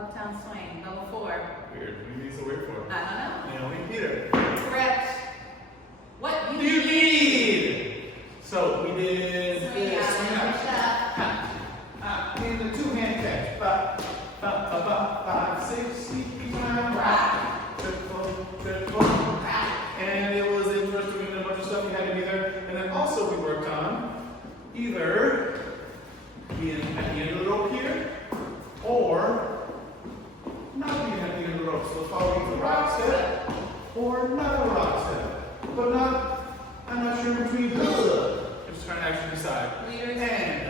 Uptown Swing, level 4. Weird. What do you think so weird for? I don't know. Naomi Peter. Correct. What What do you need? So we did Swing this. out, Swing out. In the two-hand catch. Ba, ba, ba, ba, 5, 6, 5, rock. Triple. And it was interesting and a bunch of stuff you had to be there. And then also we worked on either being at the end of the rope here or not being at the end of the rope. So following the rock step or not a rock step. But not, I'm not sure between the. Just trying to actually decide. Leaders. And